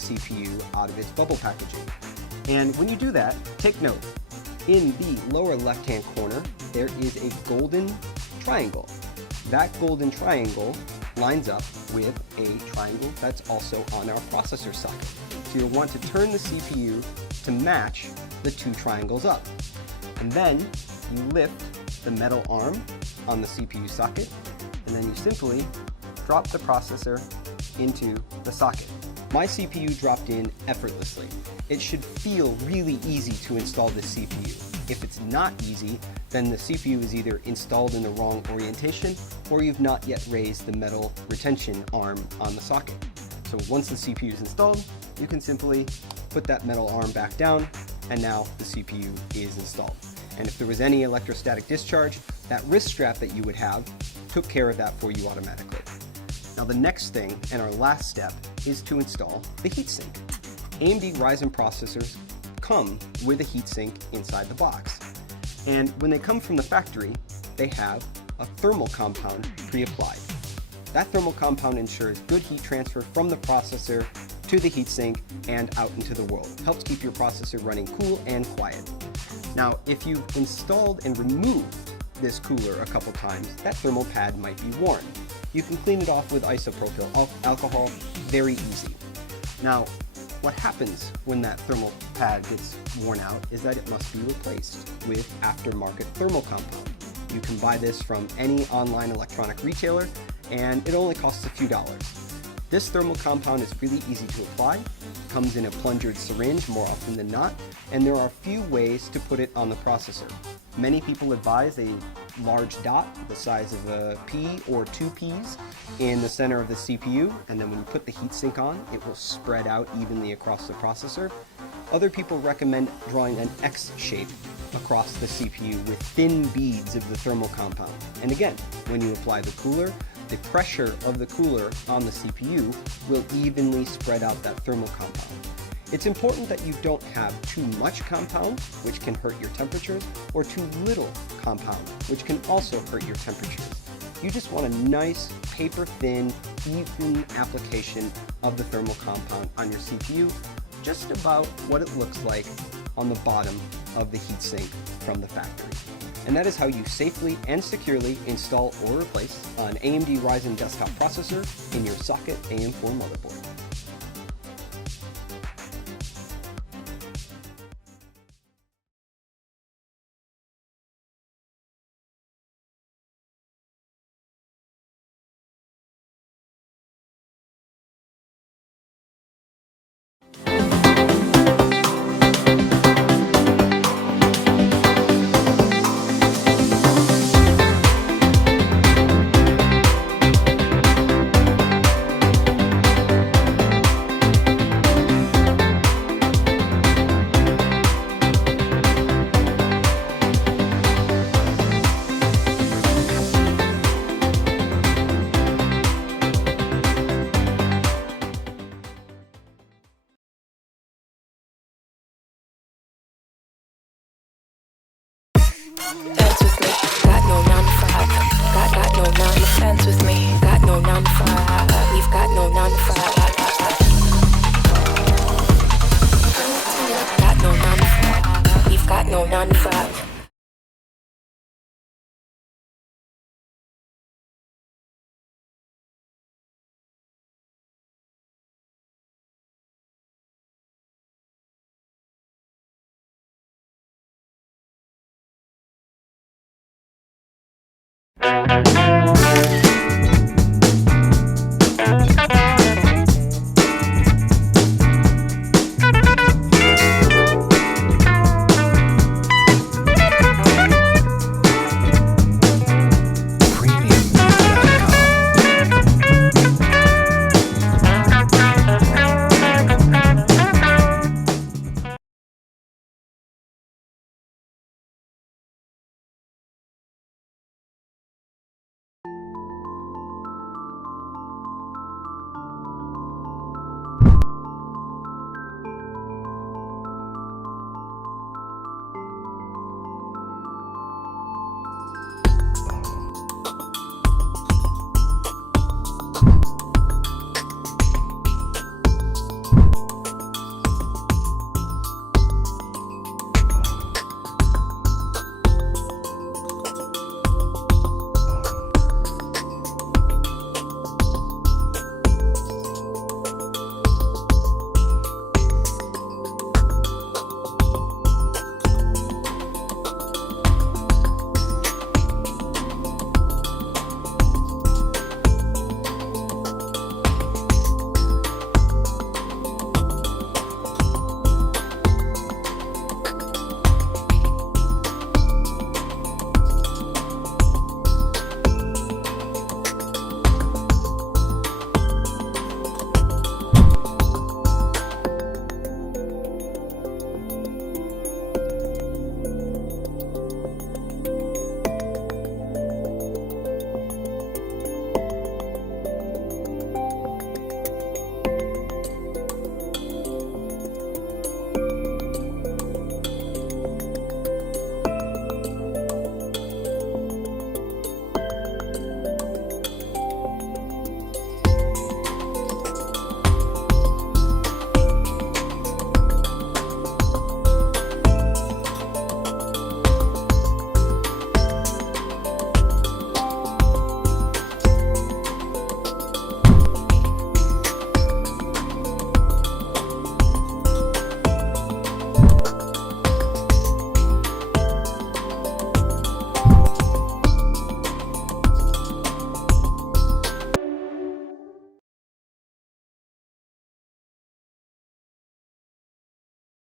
CPU out of its bubble packaging. And when you do that, take note, in the lower left-hand corner, there is a golden triangle. That golden triangle lines up with a triangle that's also on our processor socket. So you'll want to turn the CPU to match the two triangles up. And then you lift the metal arm on the CPU socket, and then you simply drop the processor into the socket. My CPU dropped in effortlessly. It should feel really easy to install this CPU. If it's not easy, then the CPU is either installed in the wrong orientation or you've not yet raised the metal retention arm on the socket. So once the CPU is installed, you can simply put that metal arm back down, and now the CPU is installed. And if there was any electrostatic discharge, that wrist strap that you would have took care of that for you automatically. Now the next thing, and our last step, is to install the heatsink. AMD Ryzen processors come with a heatsink inside the box. And when they come from the factory, they have a thermal compound pre-applied. That thermal compound ensures good heat transfer from the processor to the heatsink and out into the world. It helps keep your processor running cool and quiet. Now, if you've installed and removed this cooler a couple times, that thermal pad might be worn. You can clean it off with isopropyl alcohol, very easy. Now, what happens when that thermal pad gets worn out is that it must be replaced with aftermarket thermal compound. You can buy this from any online electronic retailer, and it only costs a few dollars. This thermal compound is really easy to apply, comes in a plungered syringe more often than not, and there are a few ways to put it on the processor. Many people advise a large dot the size of a pea or 2 peas in the center of the CPU, and then when you put the heatsink on, it will spread out evenly across the processor. Other people recommend drawing an X shape across the CPU with thin beads of the thermal compound. And again, when you apply the cooler, the pressure of the cooler on the CPU will evenly spread out that thermal compound. It's important that you don't have too much compound, which can hurt your temperatures, or too little compound, which can also hurt your temperatures. You just want a nice, paper-thin, even application of the thermal compound on your CPU, just about what it looks like on the bottom of the heatsink from the factory. And that is how you safely and securely install or replace an AMD Ryzen desktop processor in your socket AM4 motherboard. Dance with me, got no 9 to 5. Got no 9 to dance with me, got no 9 to 5. We've got no 9 to 5. Got no 9 to 5. We've got no 9 to 5.